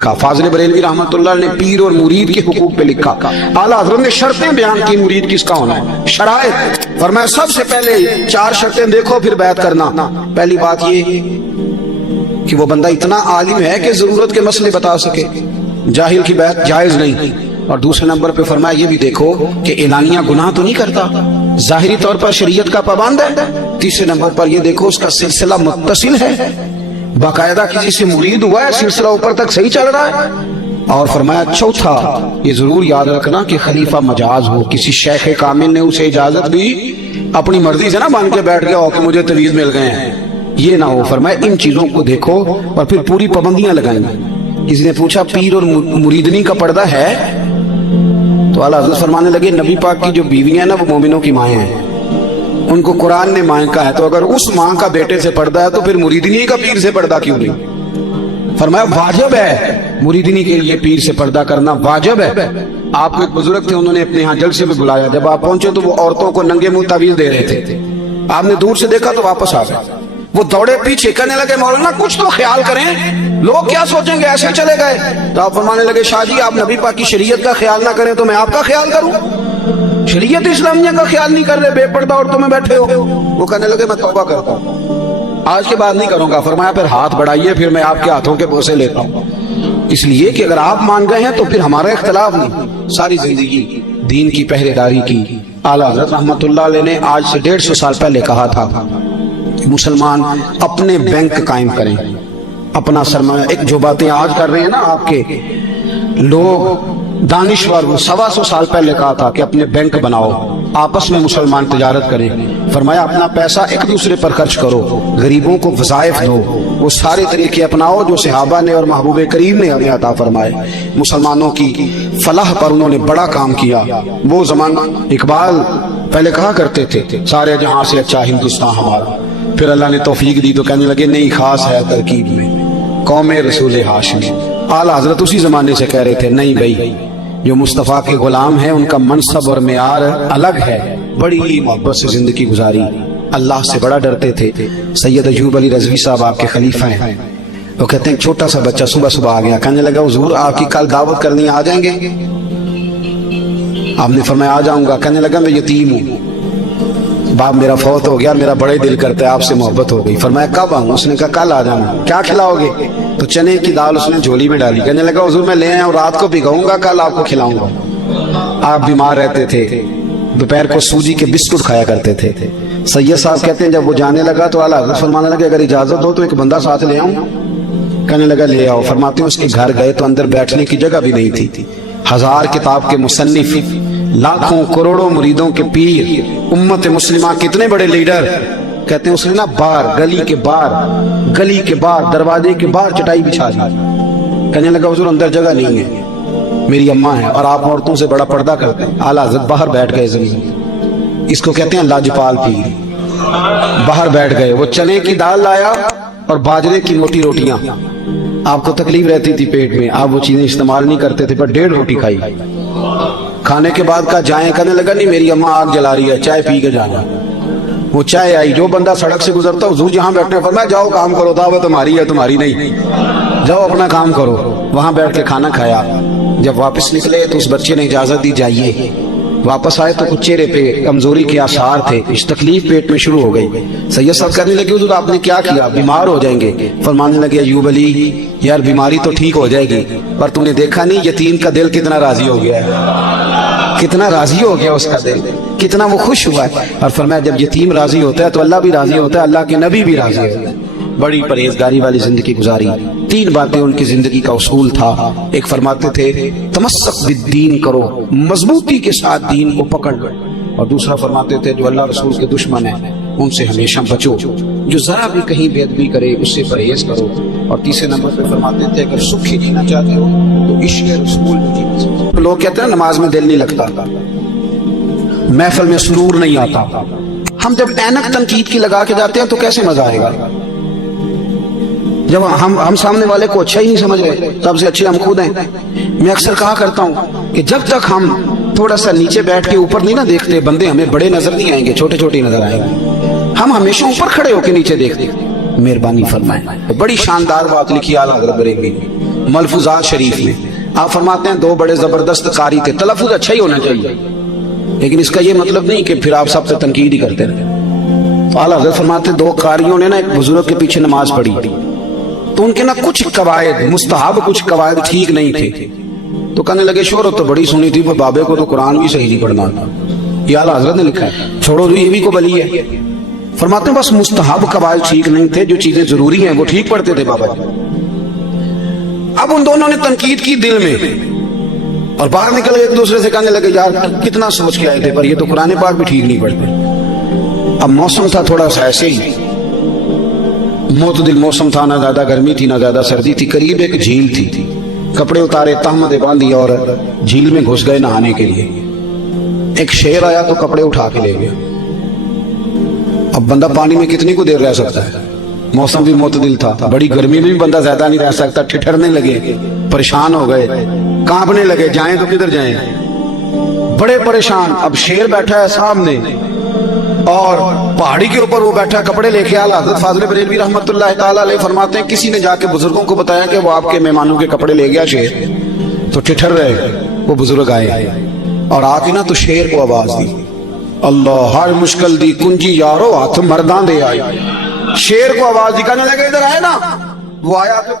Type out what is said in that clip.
फाजिल बरेलवी रहमतुल्लाह ने पीर और मुरीद के हुकूक पे लिखा। आला हज़रत ने शर्तें बयान की मुरीद किसका होना है, शराइत। फरमाया सबसे पहले 4 शर्तें देखो फिर बैत करना। पहली बात ये कि वो बंदा इतना आलिम है कि जरूरत के मसले बता सके, जाहिल की बैत जायज नहीं। और दूसरे नंबर पे फरमाया ये भी देखो कि एलानिया गुनाह तो नहीं करता, जाहिरी तौर पर शरीयत का पाबंद है। तीसरे नंबर पर ये देखो उसका सिलसिला मुत्तसिल है, बाकायदा किसी से मुरीद हुआ है, सिलसिला ऊपर तक सही चल रहा है। और फरमाया चौथा ये जरूर याद रखना कि खलीफा मजाज हो, किसी शेख कामिल ने उसे इजाजत भी अपनी मर्जी से ना मान के बैठ गया हो कि मुझे तवीज मिल गए हैं, ये ना हो। फरमाया इन चीजों को देखो और फिर पूरी पाबंदियां लगाएंगे। किसी ने पूछा पीर और मुरीदनी का पर्दा है, तो आला हज़रत फरमाने लगे नबी पाक की जो बीवियां हैं ना वो मोमिनों की माएँ हैं, उनको कुरान ने माँ का है, तो अगर उस माँ का बेटे से पर्दा है तो फिर मुरीदनी का पीर से पर्दा क्यों नहीं। फरमाया वाजिब है मुरीदनी के लिए पीर से पर्दा करना, वाजिब है। आपको एक बुजुर्ग थे, उन्होंने अपने यहाँ जलसे पे बुलाया, जब आप पहुंचे तो वो औरतों को नंगे मुंह तवीज दे रहे थे। आपने दूर से देखा तो वापस आ गए, वो दौड़े पीछे कहने लगे मौलाना कुछ तो ख्याल करें, लोग क्या सोचेंगे, ऐसे चले गए। तो आप फरमाने लगे शाह जी आप नबी पाक की शरीयत का ख्याल ना करें तो मैं आपका ख्याल करूं, शरीयत इस्लामिया का ख्याल नहीं कर रहे, बेपर्दा औरतों में बैठे हो। वो कहने लगे मैं तौबा करता हूँ, आज के बाद नहीं करूंगा। फरमाया फिर हाथ बढ़ाइए, फिर मैं आपके हाथों के बोसे लेता हूँ। इसलिए कि अगर आप मान गए हैं तो फिर हमारा इख्तलाफ नहीं। सारी जिंदगी दीन की पहरेदारी की। आला हज़रत रहमतुल्लाह अलैह ने आज से 150 साल पहले कहा था मुसलमान अपने बैंक कायम करें, अपना सरमाया। एक जो बातें आज कर रहे हैं ना आपके लोग दानिश्वर, वो 125 साल पहले कहा था कि अपने बैंक बनाओ, आपस में मुसलमान तजारत करें। फरमाया अपना पैसा एक दूसरे पर खर्च करो, गरीबों को वज़ाइफ दो, वो सारे तरीके अपनाओ जो सहाबा ने और महबूब करीम ने हमें अता फरमाए। मुसलमानों की फलाह पर उन्होंने बड़ा काम किया। वो जमाना इकबाल पहले कहा करते थे सारे जहां से अच्छा हिंदुस्तान हमारा, फिर अल्लाह ने तौफीक दी तो कहने लगे नहीं खास है तरकीब में कौमे रसूल हाशिमी। आला हज़रत उसी जमाने से कह रहे थे नहीं भाई जो मुस्तफ़ा के गुलाम हैं उनका मनसब और मेयार अलग है, बड़ी मोहब्बत से जिंदगी गुजारी, अल्लाह से बड़ा डरते थे। सैयद अयूब अली रज़वी साहब आपके खलीफा हैं। वो कहते हैं छोटा सा बच्चा सुबह सुबह आ गया, कहने लगा हुजूर आपकी कल दावत करनी, आ जाएंगे? आपने फरमाया आ जाऊंगा। कहने लगा मैं यतीम हूँ, बाप मेरा फौत हो गया, मेरा बड़े दिल करता है आपसे मोहब्बत हो गई। फरमाया कब आऊँ? उसने कहा कल आ जाना। क्या खिलाओगे? तो चने की दाल उसने झोली में डाली। कहने लगा हुजूर मैं ले आया हूँ, रात को भिगाऊंगा, कल आपको खिलाऊंगा। आप बीमार रहते थे, दोपहर को सूजी के बिस्कुट खाया करते थे। सैयद साहब कहते हैं जब वो जाने लगा तो आला हज़रत फरमाने लगे अगर इजाजत हो तो एक बंदा साथ ले आऊं। कहने लगा ले आओ। फरमाते हैं उसके घर गए तो अंदर बैठने की जगह भी नहीं थी। 1000 किताब के मुसन्निफ, लाखों करोड़ों मुरीदों के पीर, उम्मत मुस्लिमा कितने बड़े लीडर। कहते हैं उसने ना बाहर गली के बाहर दरवाजे के बाहर चटाई बिछा दी। कहने लगा हुजूर अंदर जगह नहीं है, मेरी अम्मा है और आप औरतों से बड़ा पर्दा करते हैं। आला हज़रत बाहर बैठ गए जमीन, इसको कहते हैं लाजपाल पीर। बाहर बैठ गए, वो चने की दाल लाया और बाजरे की मोटी रोटियां। आपको तकलीफ रहती थी पेट में, आप वो चीजें इस्तेमाल नहीं करते थे, पर 1.5 रोटी खाई। खाने के बाद का जाए, कहने लगा नहीं मेरी अम्मा आग जला रही है, चाय पी के जाना। वो चाय आई, जो बंदा सड़क से गुजरता हुजूर जहां बैठने पर मैं जाओ काम करो, दावत तुम्हारी है, तुम्हारी नहीं, जाओ अपना काम करो। वहां बैठ के खाना खाया। जब वापस निकले तो उस बच्चे ने इजाजत दी जाइए। वापस आए तो कुछ चेहरे पे कमजोरी के आसार थे, कुछ तकलीफ पेट में शुरू हो गई। सैयद साहब कहने लगे हुजूर आपने क्या किया, बीमार हो जाएंगे। फरमाने लगे अयूब अली यार बीमारी तो ठीक हो जाएगी, पर तुमने देखा नहीं यतीम का दिल कितना राजी हो गया है, कितना राजी हो गया उसका दिल, कितना वो खुश हुआ है। और फरमाया जब यतीम राजी होता है तो अल्लाह भी राजी होता है, अल्लाह के नबी भी राजी होते हैं। बड़ी परहेजगारी वाली जिंदगी गुजारी। 3 बातें उनकी जिंदगी का उसूल था। एक फरमाते थे तमस्सक बिद्दीन करो, मजबूती के साथ दीन को पकड़ लो। और दूसरा फरमाते थे जो अल्लाह रसूल के दुश्मन है उनसे हमेशा बचो, जो जरा भी कहीं बेअदबी करे उससे परहेज करो। और तीसरे नंबर पे फरमाते थे अगर सुखी जीना चाहते हो तो इश्क़ रसूल में जीना। लोग कहते हैं नमाज में दिल नहीं लगता, महफिल में सुरूर नहीं आता। हम जब ऐनक तनकीद की लगा के जाते हैं तो कैसे मजा आएगा। जब हम सामने वाले को अच्छा ही नहीं समझ रहे, सबसे अच्छे हम खुद हैं। मैं अक्सर कहा करता हूँ कि जब तक हम थोड़ा सा नीचे बैठ के ऊपर नहीं ना देखते, बंदे हमें बड़े नजर नहीं आएंगे, छोटे छोटे नजर आएंगे। हम हमेशा ऊपर खड़े होकर नीचे देखते। मेहरबानी फरमाए। बड़ी शानदार बात लिखी आला हज़रत बरेलवी ने। मलफूजात शरीफ में आप फरमाते हैं 2 बड़े जबरदस्त कारी थे, तलफ़ुज़ अच्छा ही होना चाहिए, लेकिन इसका ये मतलब नहीं कि फिर आप सब पे तनकीद ही करते रहे। तो आला हज़रत फरमाते 2 कारियों ने ना एक बुजुर्ग के पीछे नमाज पढ़ी, तो उनके ना कुछ कवायद मुस्तहब, कुछ कवायद ठीक नहीं थे। तो कहने लगे शोहरत तो बड़ी सुनी थी, पर बाबे को तो कुरान भी सही नहीं पढ़ना था। ये आला हज़रत ने लिखा है, छोड़ो ये भी को बली है। फरमाते बस मुस्तहब कवायद ठीक नहीं थे, जो चीजें जरूरी हैं वो ठीक पढ़ते थे बाबा जी। अब उन दोनों ने तनकीद की दिल में और बाहर निकल एक दूसरे से कहने लगे यार कितना सोच के आए थे, पर ये तो कुरान पाक भी ठीक नहीं पढ़ते। अब मौसम था थोड़ा सा ऐसे ही मोतदिल मौसम था, ना ज्यादा गर्मी थी ना ज्यादा सर्दी थी। करीब एक झील थी, कपड़े उतारे, तहमदे बांधी और झील में घुस गए नहाने के लिए। एक शेर आया तो कपड़े उठा के ले गया। अब बंदा पानी में कितनी को देर रह सकता है, मौसम भी मोतदिल था, बड़ी गर्मी में भी बंदा ज्यादा नहीं रह सकता। ठिठरने लगे, परेशान हो गए, कांपने लगे, जाएं तो किधर जाएं, बड़े परेशान। अब शेर बैठा है सामने और पहाड़ी के ऊपर वो बैठा, कपड़े लेके आला हज़रत फाज़िल बरेलवी रहमतुल्लाह ताला अलैह फरमाते हैं किसी ने जाके बुजुर्गों को बताया कि वो आपके मेहमानों के कपड़े ले गया शेर। तो ठिठर रहे, वो बुजुर्ग आए और आके ना तो शेर को आवाज दी, अल्लाह हर मुश्किल दी कुंजी यारो हाथ मर्दां दे आई। शेर को आवाज दी, कहने लगे इधर आए ना। वो आया तो